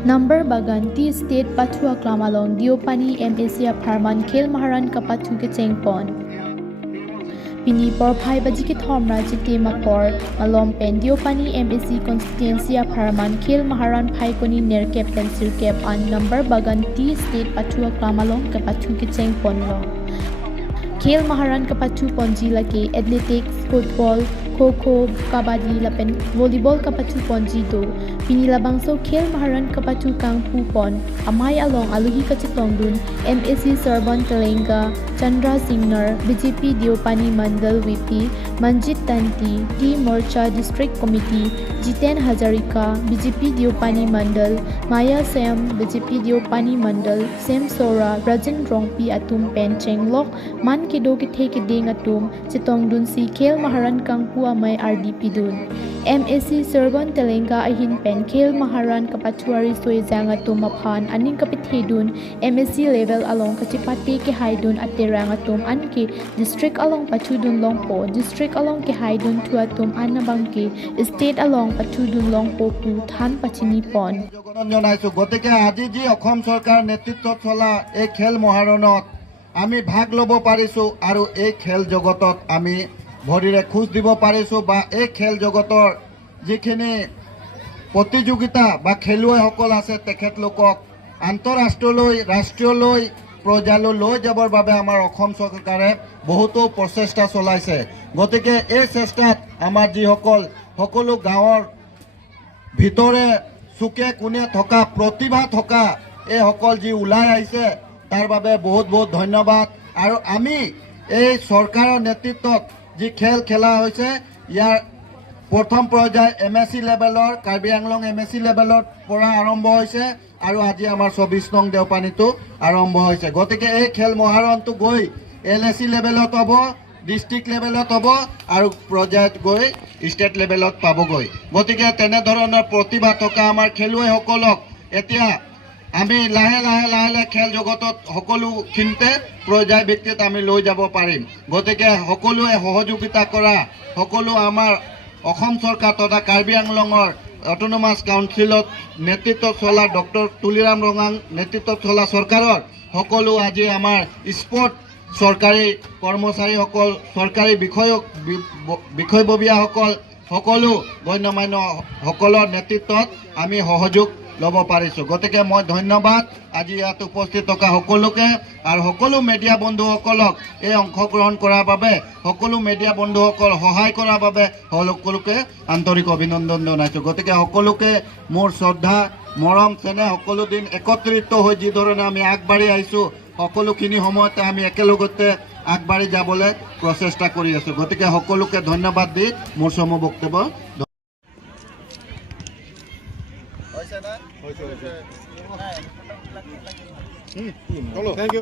Number bagan T State Patua Klamalong Diopani MAC Aparman Khel Maharan Kapatu ke Chengpon Pini por phai baji ki thomra chite makor malom pen Diopani MAC Constituency Aparman Khel Maharan phai koni ner captain sir cap on number bagan T State Patua Klamalong Kapatu ke Chengpon lo Khel Maharan Kapatu Ponji lake athletics football Kho, kabadi lapen volleyball kapatu ponji do pinilabang so Khel Maharan kapatu kang pupon amai along aluhi kachitong dun MAC Serban Telenga Chandra Singner BJP Diopani Mandal VP Manjit Tanti T Morcha District Committee Jiten Hazarika BJP Diopani Mandal Maya Sam BJP Diopani Mandal Sem Sora Rajan Rongpi atum pen chenglok man kido ki theke ding atum chitong dun si Khel Maharan kang pu amai RDP dun MAC Serban Telenga ahin pen Khel Maharan kapatuari soizanga tum aphan aning kapithe dun MAC level along kachipati ke haidun aterang atum anki district along pachudun longpo district along ke haidun thuatum anabang ke state along pachudun longpo pu than pachini pon জনাইছো গতিকে আজি যি অসম চৰকাৰ নেতৃত্বত চলা এই খেল মহাৰণত আমি ভাগ ল'ব পাৰিছো আৰু এই খেল জগতত আমি ভৰিৰে খোজ দিব পাৰিছো বা এই খেল জগতৰ যিখিনি প্ৰতিযোগিতা বা খেলুৱৈসকল আছে তেখেতলোকক আন্তঃৰাষ্ট্ৰীয়লৈ ৰাষ্ট্ৰীয়লৈ পৰ্যায়লৈ লৈ যাবৰ বাবে আমাৰ অসম চৰকাৰে বহুতো প্ৰচেষ্টা চলাইছে গতিকে এই চেষ্টাত আমাৰ যিসকল সকলো গাঁৱৰ ভিতৰে সুকে কোনে থকা প্ৰতিভা থকা এই সকল যি ওলাই আহিছে তাৰ বাবে বহুত বহুত ধন্যবাদ আৰু আমি এই চৰকাৰৰ নেতৃত্বত যি খেল খেলা হৈছে ইয়াৰ প্ৰথম পৰ্যায় MAC লেভেলৰ কাৰ্বি আংলং MAC লেভেলৰ পৰা আৰম্ভ হৈছে আৰু আজি আমাৰ 24 নং দেওপানীটো আৰম্ভ হৈছে গতিকে এই খেল মহাৰণটো গৈ LAC লেভেলত হ'ব ডিস্ট্ৰিক্ট লেভেলত হ'ব আৰু পৰ্যায়ত গৈ ষ্টেট লেভেলত পাবগৈ গতিকে তেনে ধৰণৰ প্ৰতিভা থকা আমাৰ খেলুৱৈসকলক এতিয়া আমি লাহে লাহে খেল জগতত সকলোখিনিতে পৰ্যায় ভিত্তিত আমি লৈ যাব পাৰিম গতিকে সকলোৱে সহযোগিতা কৰা সকলো আমাৰ অসম চৰকাৰ তথা কাৰ্বি আংলঙৰ অটোনমাস কাউন্সিলত নেতৃত্বত চলা ডক্টৰ তুলিৰাম ৰঙাং নেতৃত্বত চলা চৰকাৰৰ সকলো আজি আমাৰ স্পৰ্ট চৰকাৰী কৰ্মচাৰীসকল চৰকাৰী বিষয়ববীয়াসকল সকলো গণ্যমান্য সকলৰ নেতৃত্বত আমি সহযোগ ল'ব পাৰিছো গতিকে মই ধন্যবাদ আজি ইয়াত উপস্থিত থকা সকলোকে আৰু সকলো মিডিয়া বন্ধুসকলক এই অংশগ্ৰহণ কৰাৰ বাবে সকলো মিডিয়া বন্ধুসকল সহায় কৰাৰ বাবে সকলোকে আন্তৰিক অভিনন্দন জনাইছো গতিকে সকলোকে মোৰ শ্ৰদ্ধা মৰম চেনেহ সকলো দিন একত্ৰিত হৈ যি ধৰণে আমি আগবাঢ়ি আহিছো সকলোখিনি সময়তে আমি একেলগতে আগবাঢ়ি যাবলৈ প্ৰচেষ্টা কৰি আছো গতিকে সকলোকে ধন্যবাদ দি মোৰ চমু বক্তব্য Thank you.